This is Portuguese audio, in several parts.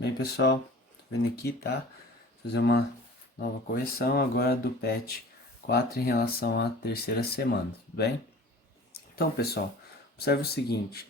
Bem, pessoal, tô vendo aqui, tá? Fazer uma nova correção agora do PET 4 em relação à terceira semana, tudo bem? Então, pessoal, observe o seguinte,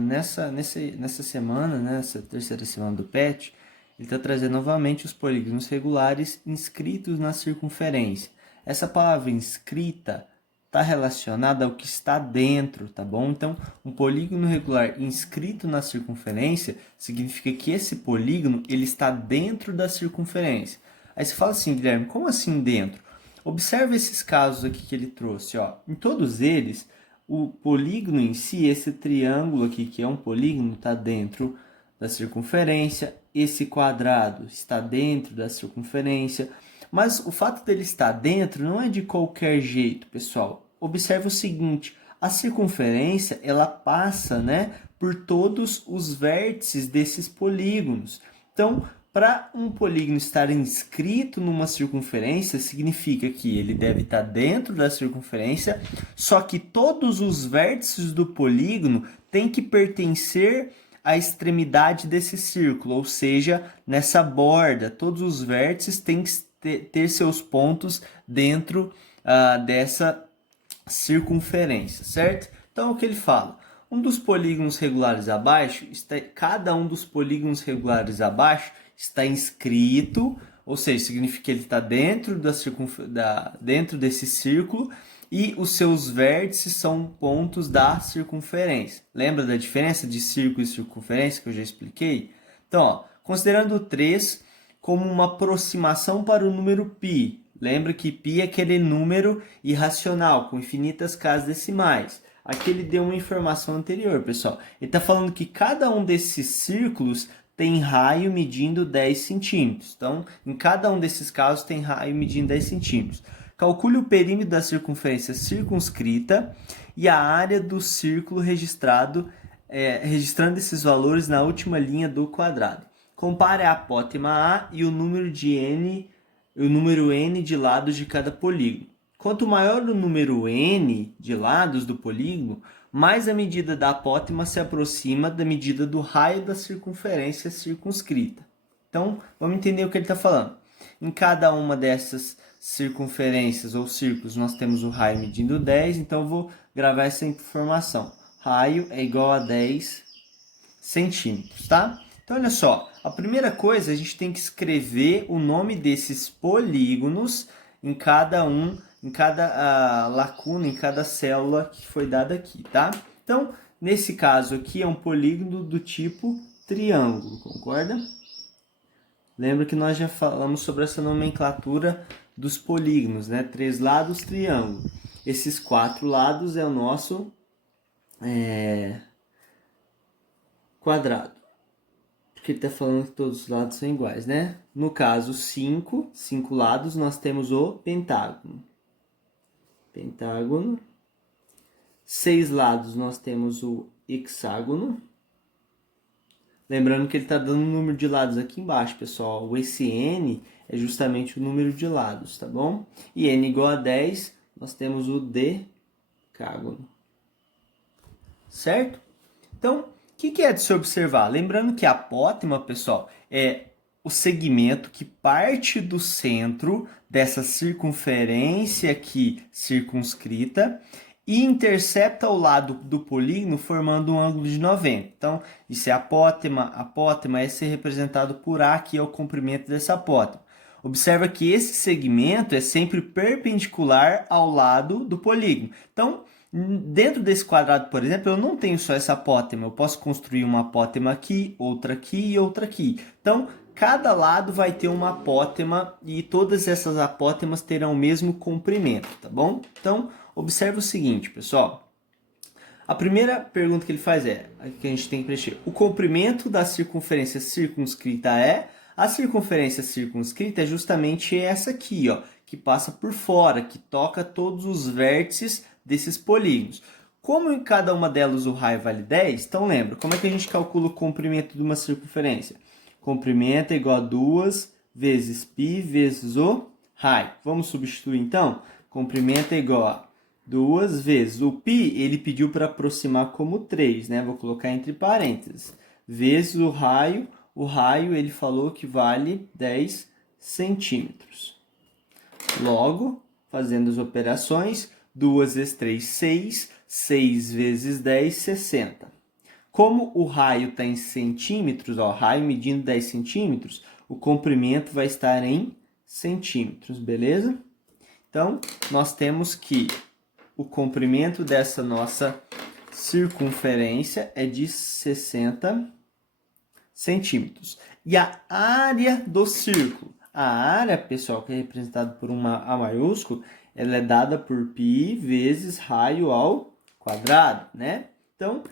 nessa semana, né, nessa terceira semana do PET, ele está trazendo novamente os polígonos regulares inscritos na circunferência. Essa palavra inscrita está relacionada ao que está dentro, tá bom? Então, um polígono regular inscrito na circunferência significa que esse polígono ele está dentro da circunferência. Aí você fala assim, Guilherme, como assim dentro? Observe esses casos aqui que ele trouxe, ó. Em todos eles, o polígono em si, esse triângulo aqui que é um polígono, está dentro da circunferência. Esse quadrado está dentro da circunferência. Mas o fato dele estar dentro não é de qualquer jeito, pessoal. Observe o seguinte, a circunferência ela passa, né, por todos os vértices desses polígonos. Então, para um polígono estar inscrito numa circunferência, significa que ele deve estar dentro da circunferência, só que todos os vértices do polígono têm que pertencer à extremidade desse círculo, ou seja, nessa borda, todos os vértices têm que ter seus pontos dentro dessa circunferência, certo? Então, o que ele fala? Um dos polígonos regulares abaixo, cada um dos polígonos regulares abaixo está inscrito, ou seja, significa que ele está dentro, dentro desse círculo e os seus vértices são pontos da circunferência. Lembra da diferença de círculo e circunferência que eu já expliquei? Então, ó, considerando o 3 como uma aproximação para o número π. Lembra que π é aquele número irracional, com infinitas casas decimais. Aqui ele deu uma informação anterior, pessoal. Ele está falando que cada um desses círculos tem raio medindo 10 centímetros. Então, em cada um desses casos tem raio medindo 10 centímetros. Calcule o perímetro da circunferência circunscrita e a área do círculo registrando esses valores na última linha do quadrado. Compare a apótema A e o número n de lados de cada polígono. Quanto maior o número n de lados do polígono, mais a medida da apótema se aproxima da medida do raio da circunferência circunscrita. Então, vamos entender o que ele está falando. Em cada uma dessas circunferências ou círculos, nós temos o raio medindo 10, então eu vou gravar essa informação. Raio é igual a 10 centímetros, tá? Então, olha só, a primeira coisa, a gente tem que escrever o nome desses polígonos em cada lacuna, em cada célula que foi dada aqui, tá? Então, nesse caso aqui é um polígono do tipo triângulo, concorda? Lembra que nós já falamos sobre essa nomenclatura dos polígonos, né? 3 lados, triângulo. Esses 4 lados é o nosso quadrado. Porque ele está falando que todos os lados são iguais, né? No caso, 5 lados, nós temos o pentágono. 6 lados, nós temos o hexágono. Lembrando que ele está dando um número de lados aqui embaixo, pessoal. Esse n é justamente o número de lados, tá bom? E n igual a 10, nós temos o decágono. Certo? Então, o que é de se observar? Lembrando que a apótema, pessoal, é o segmento que parte do centro dessa circunferência aqui circunscrita e intercepta o lado do polígono formando um ângulo de 90. Então, isso é apótema. Apótema é ser representado por A, que é o comprimento dessa apótema. Observa que esse segmento é sempre perpendicular ao lado do polígono. Então, dentro desse quadrado, por exemplo, eu não tenho só essa apótema. Eu posso construir uma apótema aqui e outra aqui. Então, cada lado vai ter uma apótema e todas essas apótemas terão o mesmo comprimento, tá bom? Então, observe o seguinte, pessoal. A primeira pergunta que ele faz que a gente tem que preencher. O comprimento da circunferência circunscrita é... A circunferência circunscrita é justamente essa aqui, ó, que passa por fora, que toca todos os vértices desses polígonos. Como em cada uma delas o raio vale 10, então lembra, como é que a gente calcula o comprimento de uma circunferência? Comprimento é igual a 2 vezes π vezes o raio. Vamos substituir então? Comprimento é igual a 2 vezes o π, ele pediu para aproximar como 3, né? Vou colocar entre parênteses. Vezes o raio o raio ele falou que vale 10 centímetros. Logo, fazendo as operações, 2 vezes 3, 6, 6 vezes 10, 60. Como o raio está em centímetros, ó, raio medindo 10 centímetros, o comprimento vai estar em centímetros, beleza? Então, nós temos que o comprimento dessa nossa circunferência é de 60 centímetros. E a área do círculo? A área, pessoal, que é representada por uma A maiúsculo, ela é dada por π vezes raio ao quadrado, né? Então,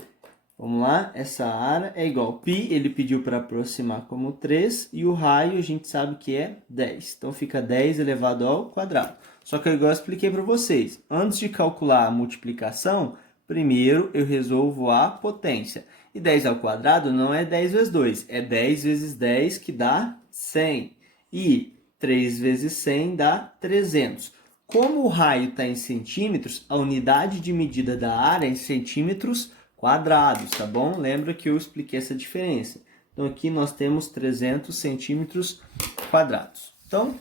vamos lá, essa área é igual a π, ele pediu para aproximar como 3, e o raio a gente sabe que é 10. Então, fica 10 elevado ao quadrado. Só que igual eu expliquei para vocês, antes de calcular a multiplicação, primeiro eu resolvo a potência. E 10 ao quadrado não é 10 vezes 2, é 10 vezes 10 que dá 100. E 3 vezes 100 dá 300. Como o raio está em centímetros, a unidade de medida da área é em centímetros quadrados, tá bom? Lembra que eu expliquei essa diferença. Então, aqui nós temos 300 centímetros quadrados. Então,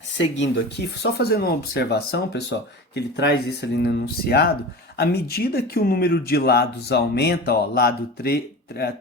seguindo aqui, só fazendo uma observação, pessoal, que ele traz isso ali no enunciado, à medida que o número de lados aumenta, ó, lado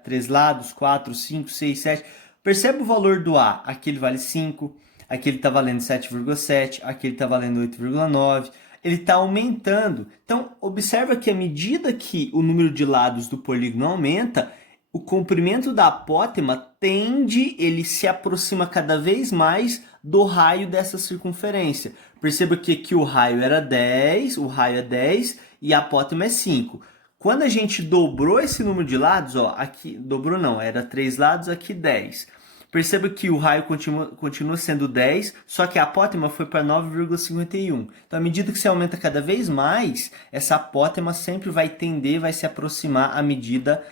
3 lados, 4, 5, 6, 7, percebe o valor do A? Aqui ele vale 5, aqui ele está valendo 7,7, aqui ele está valendo 8,9, ele está aumentando. Então, observa que à medida que o número de lados do polígono aumenta, o comprimento da apótema tende, ele se aproxima cada vez mais do raio dessa circunferência. Perceba que aqui o raio era 10, o raio é 10 e a apótema é 5. Quando a gente dobrou esse número de lados, ó, aqui, dobrou não, era 3 lados, aqui 10. Perceba que o raio continua sendo 10, só que a apótema foi para 9,51. Então, à medida que você aumenta cada vez mais, essa apótema sempre vai tender, vai se aproximar à medida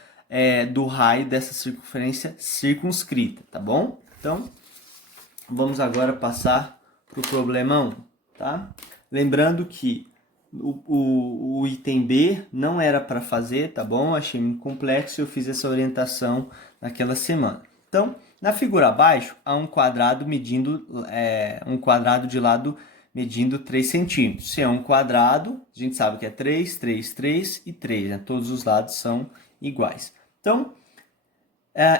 do raio dessa circunferência circunscrita, tá bom? Então, vamos agora passar para o problema 1, tá? Lembrando que o item B não era para fazer, tá bom? Achei muito complexo e eu fiz essa orientação naquela semana. Então, na figura abaixo, há um quadrado medindo, um quadrado de lado medindo 3 centímetros. Se é um quadrado, a gente sabe que é 3, 3, 3 e 3, né? Todos os lados são iguais. Então,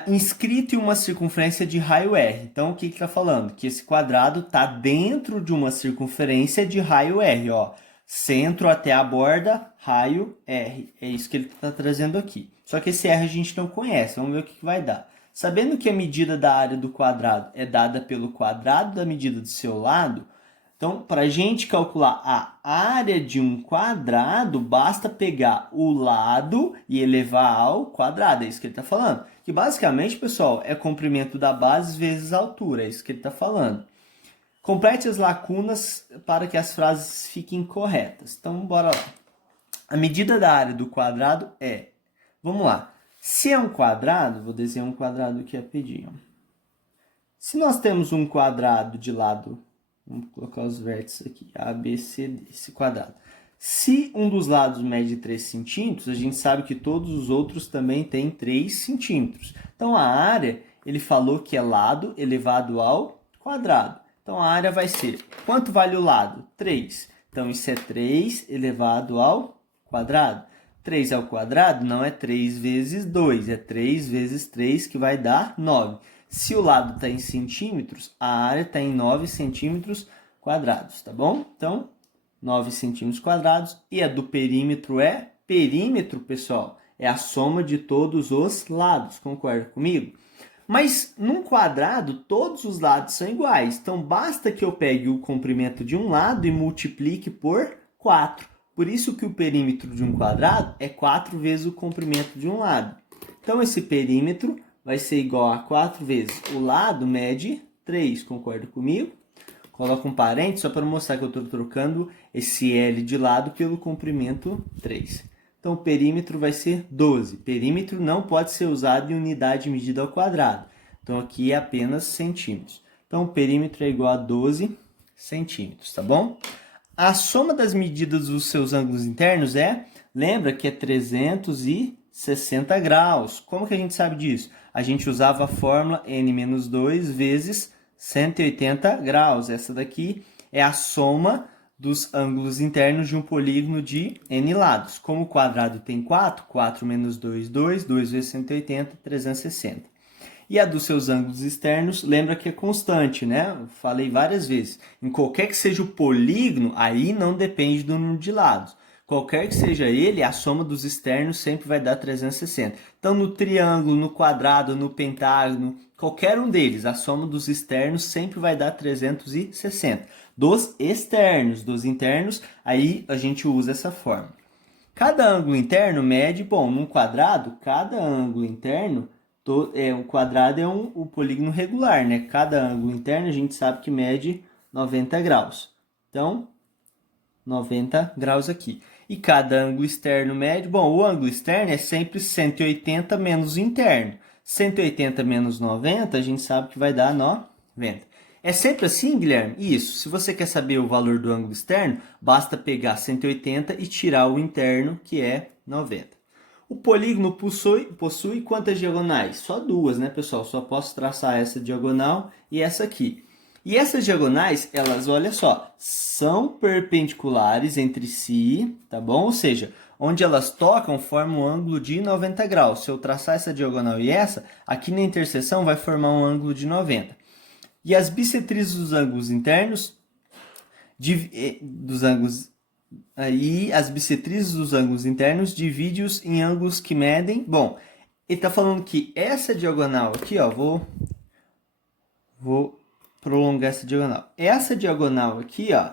inscrito em uma circunferência de raio R. Então, o que está falando? Que esse quadrado está dentro de uma circunferência de raio R, ó. Centro até a borda, raio R. É isso que ele está trazendo aqui. Só que esse R a gente não conhece. Vamos ver o que vai dar. Sabendo que a medida da área do quadrado é dada pelo quadrado da medida do seu lado, então, para a gente calcular a área de um quadrado, basta pegar o lado e elevar ao quadrado. É isso que ele está falando. Que basicamente, pessoal, é comprimento da base vezes a altura. É isso que ele está falando. Complete as lacunas para que as frases fiquem corretas. Então, bora lá. A medida da área do quadrado é... Vamos lá. Se é um quadrado, vou desenhar um quadrado aqui rapidinho. Se nós temos um quadrado de lado... Vamos colocar os vértices aqui, A, B, C, D, esse quadrado. Se um dos lados mede 3 centímetros, a gente sabe que todos os outros também têm 3 centímetros. Então, a área, ele falou que é lado elevado ao quadrado. Então, a área vai ser, quanto vale o lado? 3. Então, isso é 3 elevado ao quadrado. 3 ao quadrado não é 3 vezes 2, é 3 vezes 3, que vai dar 9. Se o lado está em centímetros, a área está em 9 centímetros quadrados, tá bom? Então, 9 centímetros quadrados. E a do perímetro é? Perímetro, pessoal, é a soma de todos os lados, concorda comigo? Mas, num quadrado, todos os lados são iguais. Então, basta que eu pegue o comprimento de um lado e multiplique por 4. Por isso que o perímetro de um quadrado é 4 vezes o comprimento de um lado. Então, esse perímetro vai ser igual a 4 vezes o lado mede 3, concorda comigo? Coloco um parênteses só para mostrar que eu estou trocando esse L de lado pelo comprimento 3. Então, o perímetro vai ser 12. Perímetro não pode ser usado em unidade medida ao quadrado. Então, aqui é apenas centímetros. Então, o perímetro é igual a 12 centímetros, tá bom? A soma das medidas dos seus ângulos internos lembra que é 360 graus. Como que a gente sabe disso? a gente usava a fórmula n-2 vezes 180 graus. Essa daqui é a soma dos ângulos internos de um polígono de n lados. Como o quadrado tem 4, 4 menos 2, 2, 2 vezes 180, 360. E a dos seus ângulos externos, lembra que é constante, né? Eu falei várias vezes. Em qualquer que seja o polígono, aí não depende do número de lados. Qualquer que seja ele, a soma dos externos sempre vai dar 360. Então, no triângulo, no quadrado, no pentágono, qualquer um deles, a soma dos externos sempre vai dar 360. Dos externos, dos internos, aí a gente usa essa forma. Cada ângulo interno mede, bom, num quadrado, cada ângulo interno, o quadrado é o polígono regular, né? Cada ângulo interno a gente sabe que mede 90 graus. Então, 90 graus aqui. E cada ângulo externo mede, bom, o ângulo externo é sempre 180 menos o interno. 180 menos 90, a gente sabe que vai dar 90. É sempre assim, Guilherme? Isso. Se você quer saber o valor do ângulo externo, basta pegar 180 e tirar o interno, que é 90. O polígono possui quantas diagonais? Só duas, né, pessoal? Só posso traçar essa diagonal e essa aqui. E essas diagonais, elas, olha só, são perpendiculares entre si, tá bom? Ou seja, onde elas tocam, formam um ângulo de 90 graus. Se eu traçar essa diagonal e essa, aqui na interseção vai formar um ângulo de 90. E as bissetrizes dos ângulos internos, as bissetrizes dos ângulos internos divide-os em ângulos que medem. Bom, ele está falando que essa diagonal aqui, ó, vou prolongar essa diagonal. Essa diagonal aqui, ó,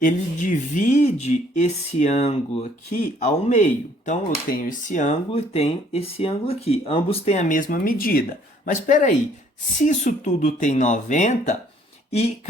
ele divide esse ângulo aqui ao meio. Então, eu tenho esse ângulo e tenho esse ângulo aqui. Ambos têm a mesma medida. Mas espera aí, se isso tudo tem 90 e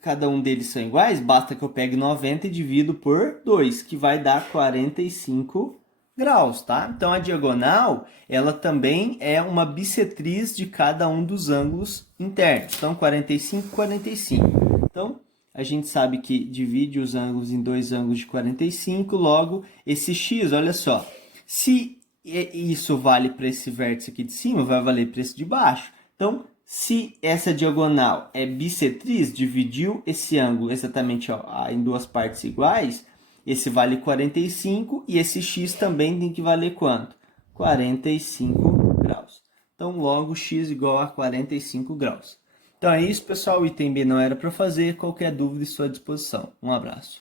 cada um deles são iguais, basta que eu pegue 90 e divido por 2, que vai dar 45 graus, tá? Então, a diagonal, ela também é uma bissetriz de cada um dos ângulos internos. Então, 45, 45. Então, a gente sabe que divide os ângulos em dois ângulos de 45, logo, esse x, olha só, se isso vale para esse vértice aqui de cima, vai valer para esse de baixo. Então, se essa diagonal é bissetriz, dividiu esse ângulo exatamente em duas partes iguais, esse vale 45 e esse x também tem que valer quanto? 45 graus. Então, logo, x igual a 45 graus. Então é isso, pessoal. O item B não era para fazer. Qualquer dúvida, estou à disposição. Um abraço.